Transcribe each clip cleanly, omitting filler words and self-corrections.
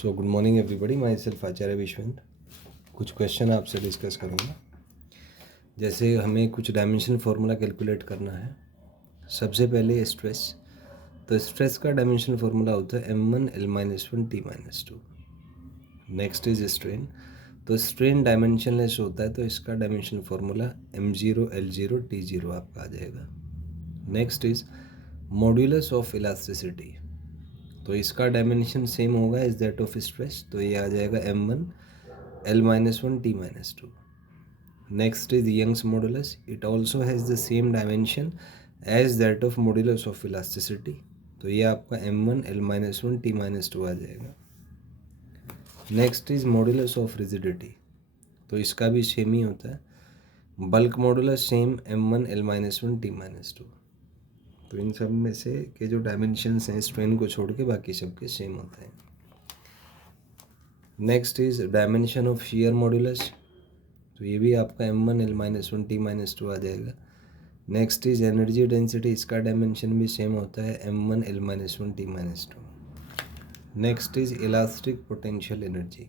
So good morning everybody, my self Acharya Vishwant. कुछ question आपसे discuss करूँगा। जैसे हमें कुछ डायमेंशन फार्मूला कैलकुलेट करना है। सबसे पहले स्ट्रेस, तो स्ट्रेस का डायमेंशन फार्मूला होता है m1l-1 t-2। Next is strain, तो स्ट्रेन डायमेंशनलेस होता है तो इसका डायमेंशन फार्मूला m0l0t0 आपका आ जाएगा। Next is modulus of elasticity, तो इसका डायमेंशन सेम होगा एज दैट ऑफ स्ट्रेस, तो ये आ जाएगा m1l-1 t-2। Next is Young's modulus, it also has the same dimension as that of modulus of elasticity, तो ये आपका m1l-1 t-2 आ जाएगा। Next is modulus of rigidity, तो इसका भी सेम ही होता है। Bulk modulus same m1l-1 t-2। तो इन सब में से के जो डायमेंशंस हैं स्ट्रेन को छोड़ के बाकी सबके सेम होते हैं। Next is dimension of shear modulus, तो ये भी आपका m1l-1 t-2 आ जाएगा। नेक्स्ट इज एनर्जी डेंसिटी, इसका डायमेंशन भी सेम होता है m1l-1 t-2। Next is elastic potential energy,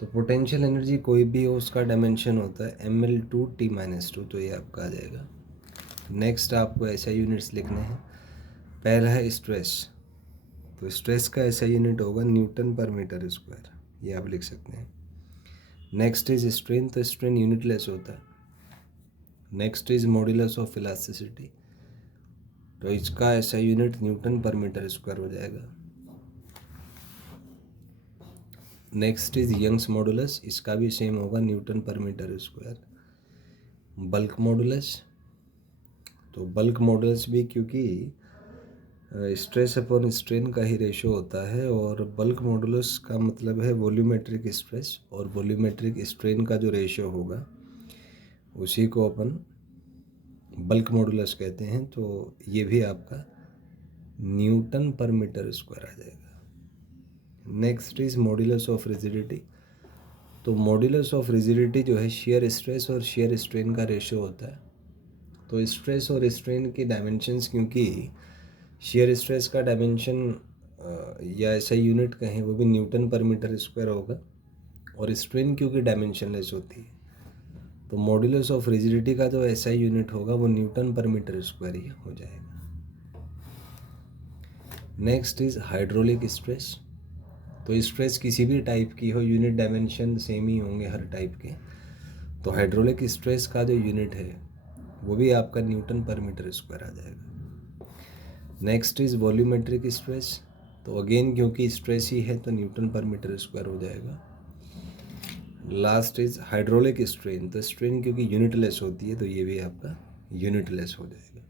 तो पोटेंशियल एनर्जी कोई भी हो उसका डायमेंशन होता है ml2 t-2, तो ये आपका आ जाएगा। नेक्स्ट आपको ऐसा यूनिट्स लिखने हैं। पहला है स्ट्रेस, तो स्ट्रेस का ऐसा यूनिट होगा न्यूटन पर मीटर स्क्वायर, ये आप लिख सकते हैं। नेक्स्ट इज स्ट्रेन, तो स्ट्रेन यूनिटलेस होता है। Next is modulus of elasticity, तो इसका ऐसा यूनिट न्यूटन पर मीटर स्क्वायर हो जाएगा। नेक्स्ट इज यंग्स मॉडुलस, इसका भी सेम होगा न्यूटन पर मीटर स्क्वायर। बल्क मॉडुलस, तो बल्क मॉडुलस भी क्योंकि स्ट्रेस अपॉन स्ट्रेन का ही रेशो होता है, और बल्क मॉडुलस का मतलब है वॉल्यूमेट्रिक स्ट्रेस, और वॉल्यूमेट्रिक स्ट्रेन का जो रेशो होगा उसी को अपन बल्क मॉडुलस कहते हैं, तो ये भी आपका न्यूटन पर मीटर स्क्वायर आ जाएगा। Next is modulus of rigidity, तो मॉड्यूलस ऑफ रिजिडिटी जो है शेयर स्ट्रेस और शेयर स्ट्रेन का रेशो होता है। तो स्ट्रेस और स्ट्रेन की डायमेंशंस, क्योंकि शेयर स्ट्रेस का डायमेंशन या ऐसा यूनिट कहें वो भी न्यूटन पर मीटर स्क्वायर होगा, और स्ट्रेन क्योंकि डायमेंशनलेस होती है तो मॉड्यूलस ऑफ रिजिडिटी का जो ऐसा यूनिट होगा वो न्यूटन पर मीटर स्क्वायर ही हो जाएगा। नेक्स्ट इज हाइड्रोलिक स्ट्रेस, तो स्ट्रेस किसी भी टाइप की हो, यूनिट डायमेंशन सेम ही होंगे हर टाइप के, तो हाइड्रोलिक स्ट्रेस का जो यूनिट है वो भी आपका न्यूटन पर मीटर स्क्वायर आ जाएगा। नेक्स्ट इज वॉल्यूमेट्रिक स्ट्रेस, तो अगेन क्योंकि स्ट्रेस ही है तो न्यूटन पर मीटर स्क्वायर हो जाएगा। लास्ट इज हाइड्रोलिक स्ट्रेन, तो स्ट्रेन क्योंकि यूनिटलेस होती है तो ये भी आपका यूनिटलेस हो जाएगा।